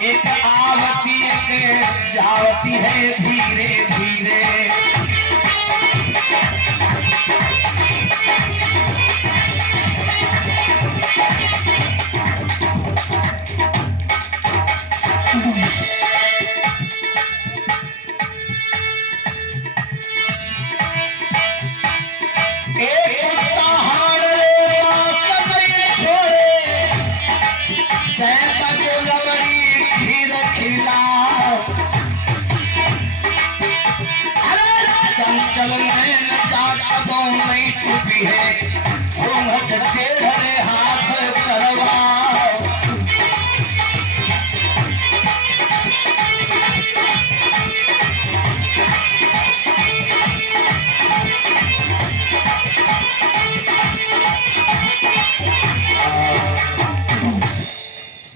एक आवती एक जावती है धीरे धीरे। चंचल नयन जागो नहीं छुपी है, घूंघट टेढ़े हाथ करवा।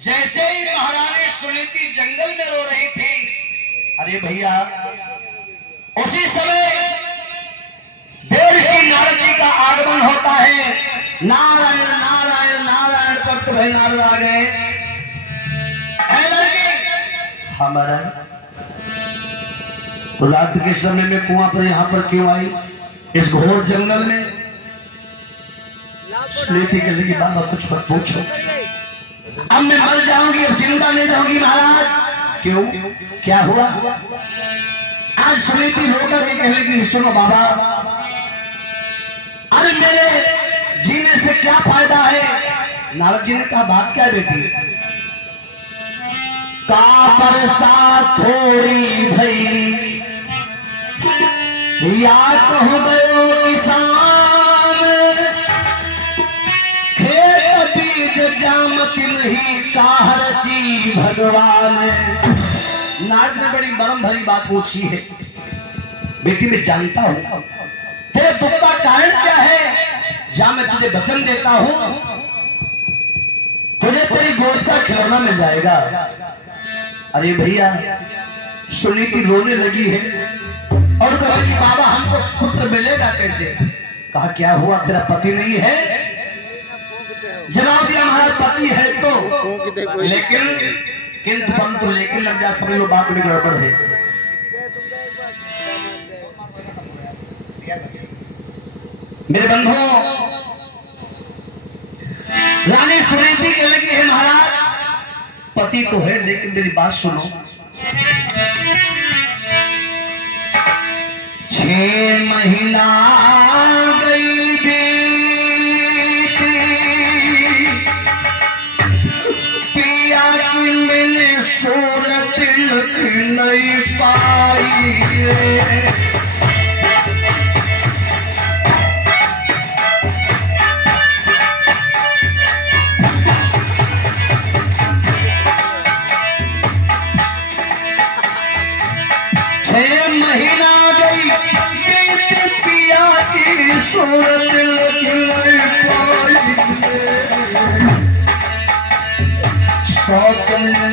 जैसे ही महारानी सुनीति जंगल में रो रही थी, अरे भैया उसी समय देवर्षि नारद जी का आगमन होता है। नारायण नारायण नारायण करते भाई नारद आ गए। हमारा तो रात के समय में कुआं पर यहाँ पर क्यों आई, इस घोर जंगल में? सुनीति के लिए बाबा कुछ मत पूछो, अब मैं मर जाऊंगी, अब जिंदा नहीं रहूंगी महाराज। क्यों, क्या हुआ? आज सुनीति रोकर के कहने की सुनो बाबा, अरे मेरे जीने से क्या फायदा है? नारद जी ने कहा बात क्या है बेटी? का बरसात थोड़ी भई या कहूं गयो किसान, खेत बीज जामती नहीं कहर जी भगवान। नारद ने बड़ी मरम भरी बात पूछी है। बेटी मैं जानता हूं तेरे दुख का कारण क्या है, जा मैं तुझे वचन देता हूं, तुझे तेरी गोद का खिलौना मिल जाएगा। अरे भैया सुनीति रोने लगी है और कहा कि बाबा हमको पुत्र मिलेगा कैसे? कहा क्या हुआ, तेरा पति नहीं है? जवाब दिया हमारा पति है तो, लेकिन किंतु परंतु लेकिन लग जा, समझ लो बात में गड़बड़ है। मेरे बंधुओं, रानी सुनीति के लगी है महाराज पति तो है, लेकिन मेरी बात सुनो। 6 महीना गई बीती, पिया की मैंने सूरत लिख नहीं पाई।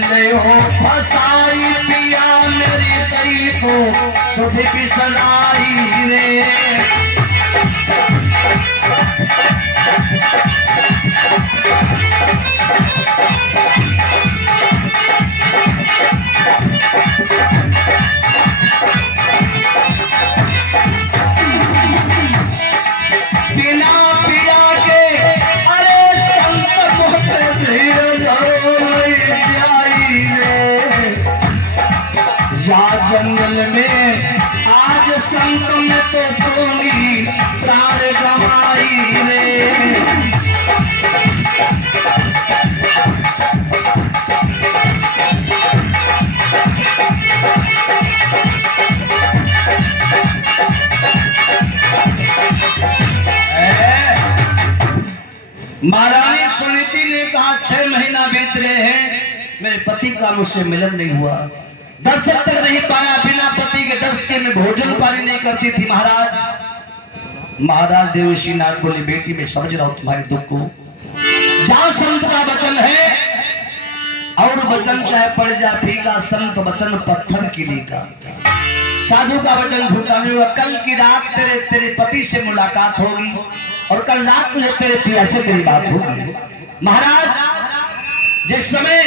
ले हो फसाई पिया मेरी गई तो सुध की सनाई रे। बिना पिया के अरे संत बहुत धीरे जंगल में आज संत में तो दूंगी प्राण गवाई रे। महारानी सुनीति ने कहा 6 महीना बीत गए हैं, मेरे पति का मुझसे मिलन नहीं हुआ, दर्शन तक नहीं पाया, बिना पति के दर्श के मैं भोजन पानी नहीं करती थी। महाराज देवर्षि नाथ बोले, बेटी मैं समझ रहा हूं तुम्हारे दुख को, जहां संत का वचन है और वचन चाहे पड़ जा फीका, संत वचन पत्थर की लीका, साधु का वचन झूठा नहीं हुआ। कल की रात तेरे पति से मुलाकात होगी और कल रात तुझे तेरे पिया से मेरी बात होगी। महाराज जिस समय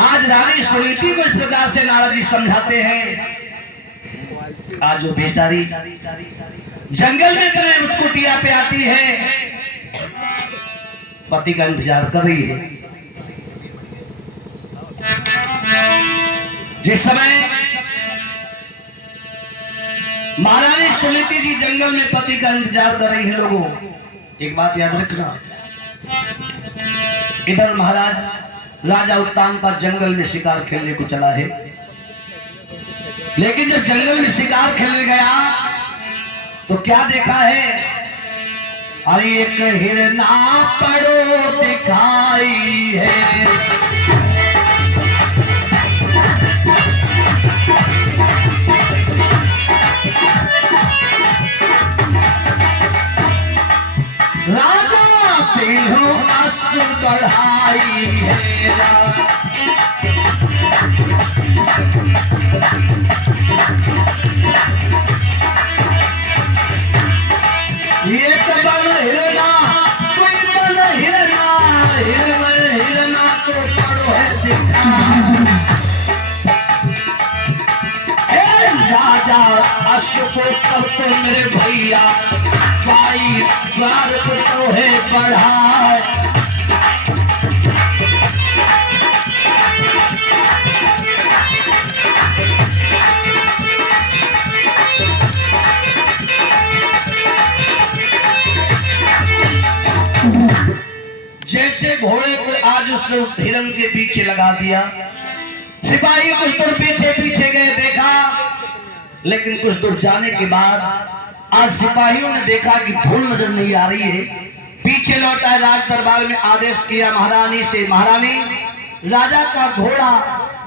आज रानी सुनीति को इस प्रकार से नारद जी समझाते हैं, आज वो बेचारी जंगल में अपने उसको टिया पे आती है, पति का इंतजार कर रही है। जिस समय महारानी सुनीति जी जंगल में पति का इंतजार कर रही है, लोगों एक बात याद रखना, इधर महाराज राजा उत्तानपाद जंगल में शिकार खेलने को चला है, लेकिन जब जंगल में शिकार खेलने गया तो क्या देखा है, अरे एक हिरना पड़ो दिखाई है, राजा तीनों अश्व बढ़ाई है, एक बन हिरना कोई बन हिरना, हिरना को पड़ो है दिखा, राजा अश्व को तब तो मेरे भैया भाई द्वार को तो है बढ़ाए, जैसे घोड़े को आज उस हिरन के पीछे लगा दिया, सिपाही कुछ दूर पीछे पीछे गए, देखा, लेकिन कुछ दूर जाने के बाद आज सिपाहियों ने देखा कि धूल नजर नहीं आ रही है, पीछे लौटा, राज दरबार में आदेश किया महारानी से, महारानी राजा का घोड़ा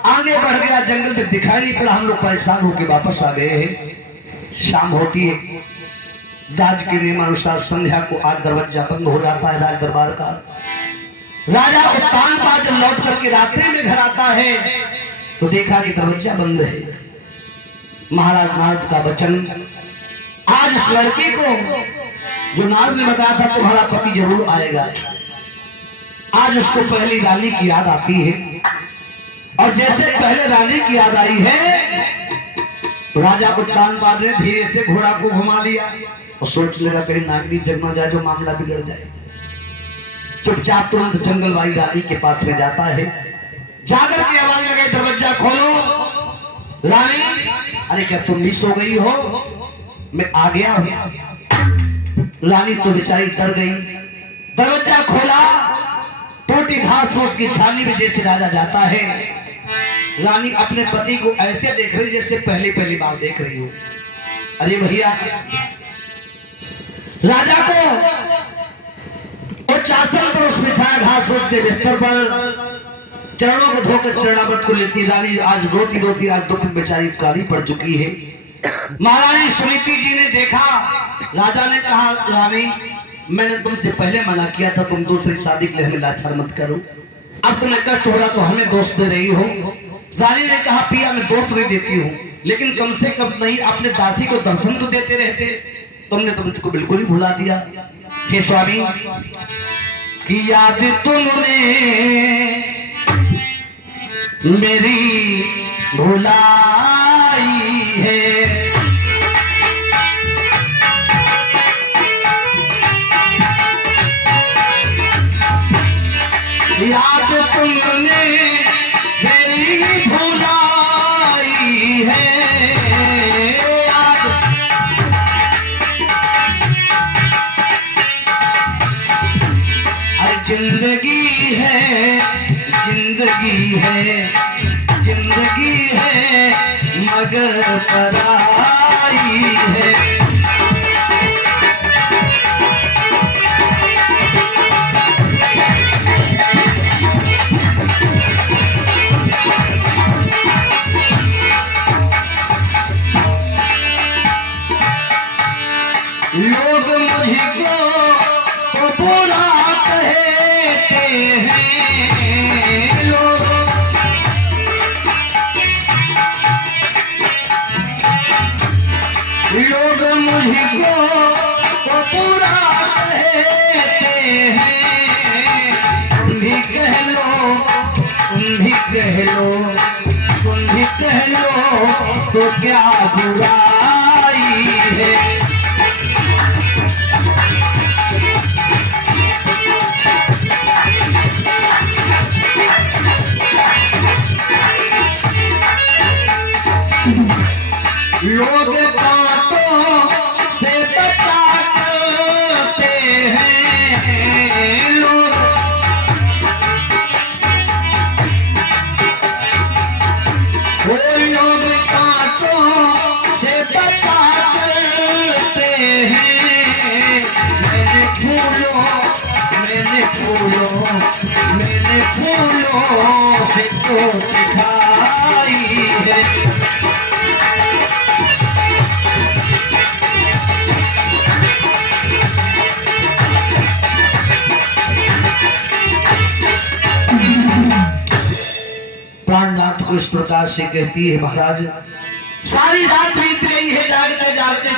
आगे बढ़ गया, जंगल में दिखाई नहीं पड़ा, हम लोग परेशान होकर वापस आ गए हैं। शाम होती है, राज के नियमानुसार संध्या को आज दरवाजा बंद हो जाता है राज दरबार का। राजा उत्तानपाद जब लौट करके रात्रि में घर आता है तो देखा कि दरवाजा बंद है। महाराज नारद का वचन, आज इस लड़के को जो नारद ने बताया था तुम्हारा पति जरूर आएगा, आज उसको पहली रानी की याद आती है, और जैसे पहले रानी की याद आई है तो राजा उत्तानपाद ने धीरे से घोड़ा को घुमा लिया और सोच लगा कहीं नागनी जगमा जाए, जो मामला बिगड़ जाए। चुपचाप तुरंत जंगल वाली रानी के पास में जाता है, जाकर के आवाज लगाई, दरवाजा खोलो। रानी, अरे क्या तुम मिस हो गई हो, मैं आ गया हूं। रानी तो बेचारी डर गई, दरवाजा खोला, टूटी घास फूस की छानी में जैसे राजा जाता है, रानी अपने पति को ऐसे देख रही जैसे पहली बार देख रही हो। अरे भैया, राजा को वो चासन पर उस बिछाया घास फूस के बिस्तर पर, चरणों को धोकर चरणामृत को लेती रानी आज रोती रोती आज दुख में बेचारी काली पड़ चुकी है। महारानी सुनीति जी ने देखा, राजा ने कहा, रानी मैंने तुमसे पहले मना किया था, तुम दूसरी शादी के लिए हमें लाचार मत करो, अब तुम्हें कष्ट हो रहा तो हमें दोष दे रही हो। रानी ने कहा, पिया मैं दोष नहीं देती हूँ, लेकिन कम से कम नहीं अपने दासी को दर्शन तो देते रहते, तुमने तो मुझको बिल्कुल ही भुला दिया। हे स्वामी, की याद तुमने मेरी भुलाई है, याद तुमने मेरी भुलाई है, याद अरे जिंदगी है, जिंदगी है, जिंदगी है मगर पराई है। लोग मुझको तो बुरा कहते हैं, लोग मुझको तो बुरा कहते हैं। तुम भी कह लो, तुम भी कह लो, तुम भी कह लो, तो क्या बुराई है। लोग कांटों से बचाते हैं, लोग कांटों से बचा करते हैं। मैंने फूलों से तो दिखाई है। प्राणनाथ को इस प्रकार से कहती है, महाराज सारी रात बीत गई है, जागते जागते